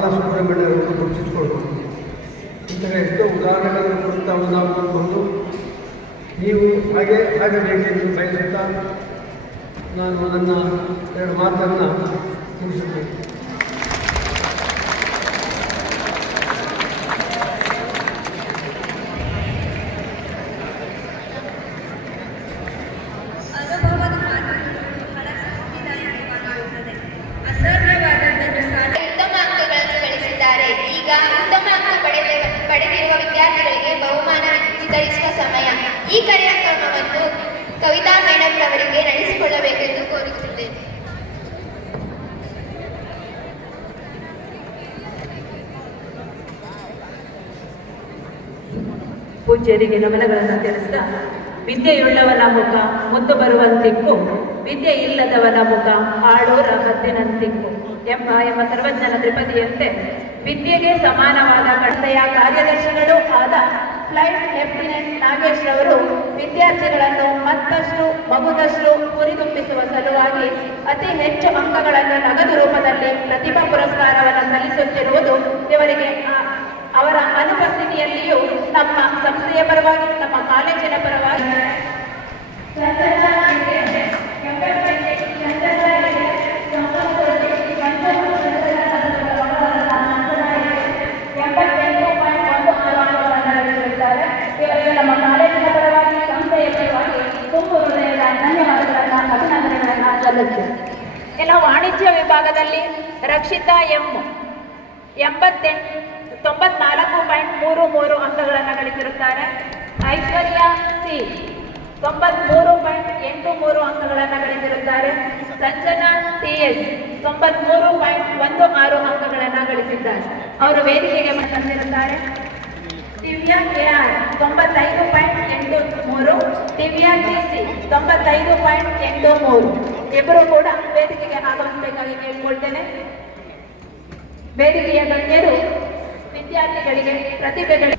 ಬಾಲಸುಬ್ರಹ್ಮಣ್ಯರನ್ನು ಗುರುತಿಸಿಕೊಳ್ಳಬಹುದು. ಇಂತಹ ಎಷ್ಟೋ ಉದಾಹರಣೆಗಳನ್ನು ಕುರಿತು ನಾವು ನೋಡಬಹುದು. ನೀವು ಹಾಗೆ ಆಗಬೇಕೆಂದು ಬಯಸುತ್ತಾ ನಾನು ನನ್ನ ಎರಡು ಮಾತನ್ನು ಮುಗಿಸುತ್ತೇನೆ. ಪಡೆದಿರುವ ವಿದ್ಯಾರ್ಥಿಗಳಿಗೆ ಬಹುಮಾನ ವಿತರಿಸುವ ಸಮಯ. ಈ ಕಾರ್ಯಕ್ರಮವನ್ನು ಕವಿತಾ ಮೇಡಮ್ ರವರಿಗೆ ನಡೆಸಿಕೊಳ್ಳಬೇಕೆಂದು ಕೋರುತ್ತಿದ್ದೇನೆ. ಪೂಜ್ಯರಿಗೆ ನಮನಗಳನ್ನು ತಿಳಿಸಿದ ವಿದ್ಯೆಯುಳ್ಳವನ ಮುಖ ಮುದ್ದು ಬರುವಂತಿಕ್ಕು, ವಿದ್ಯೆ ಇಲ್ಲದವನ ಮುಖ ಹಾಳೂರ ಹದ್ದಿನಂತಿಕ್ಕು ಎಂಬ ಸರ್ವಜ್ಞನ ತ್ರಿಪದಿಯಂತೆ ವಿದ್ಯೆಗೆ ಸಮಾನವಾದ ಕಡ್ತೆಯ ಕಾರ್ಯದರ್ಶಿಗಳೂ ಆದ ಫ್ಲೈಟ್ ಲೆಫ್ಟಿನೆಂಟ್ ನಾಗೇಶ್ ಅವರು ವಿದ್ಯಾರ್ಥಿಗಳನ್ನು ಮತ್ತಷ್ಟು ಮಗುದಷ್ಟು ಹುರಿದುಂಬಿಸುವ ಸಲುವಾಗಿ ಅತಿ ಹೆಚ್ಚು ಅಂಕಗಳನ್ನು ನಗದು ರೂಪದಲ್ಲಿ ಪ್ರತಿಭಾ ಪುರಸ್ಕಾರವನ್ನು ಸಲ್ಲಿಸುತ್ತಿರುವುದು ಇವರಿಗೆ ಅವರ ಅನುಪಸ್ಥಿತಿಯಲ್ಲಿಯೂ ನಮ್ಮ ಸಂಸ್ಥೆಯ ಪರವಾಗಿ ನಮ್ಮ ಕಾಲೇಜಿನ ಪರವಾಗಿ ಇವರಿಗೆ ನಮ್ಮ ಕಾಲೇಜಿನ ಪರವಾಗಿ ಸಂಸ್ಥೆಯ ಪರವಾಗಿ ತುಂಬ ಹೃದಯದ ಧನ್ಯವಾದಗಳನ್ನು ಅಭಿನಂದನೆಗಳನ್ನು ಸಲ್ಲಿಸುತ್ತೇವೆ. ಇನ್ನು ವಾಣಿಜ್ಯ ವಿಭಾಗದಲ್ಲಿ ರಕ್ಷಿತಾ ಎಂ 94.33 ಅಂಕಗಳನ್ನು ಗಳಿಸಿರುತ್ತಾರೆ. ಐಶ್ವರ್ಯ ಸಿ 93.83 ಅಂಕಗಳನ್ನು ಗಳಿಸಿರುತ್ತಾರೆ. ಸಂಜನಾ TS 93.16 ಅಂಕಗಳನ್ನು ಗಳಿಸಿದ್ದಾರೆ. ಅವರು ವೇದಿಕೆಗೆ ಬಂದಿರುತ್ತಾರೆ. ದಿವ್ಯಾ KR 95.83, ದಿವ್ಯಾ TC 95.83 ಇಬ್ಬರು ಕೂಡ ವೇದಿಕೆಗೆ ಆಗಮಿಸಬೇಕಾಗಿ ಕೇಳಿಕೊಳ್ತೇನೆ. ವೇದಿಕೆಯ ಗಣ್ಯರು ವಿದ್ಯಾರ್ಥಿಗಳಿಗೆ ಪ್ರತಿಭೆಗಳಿಗೆ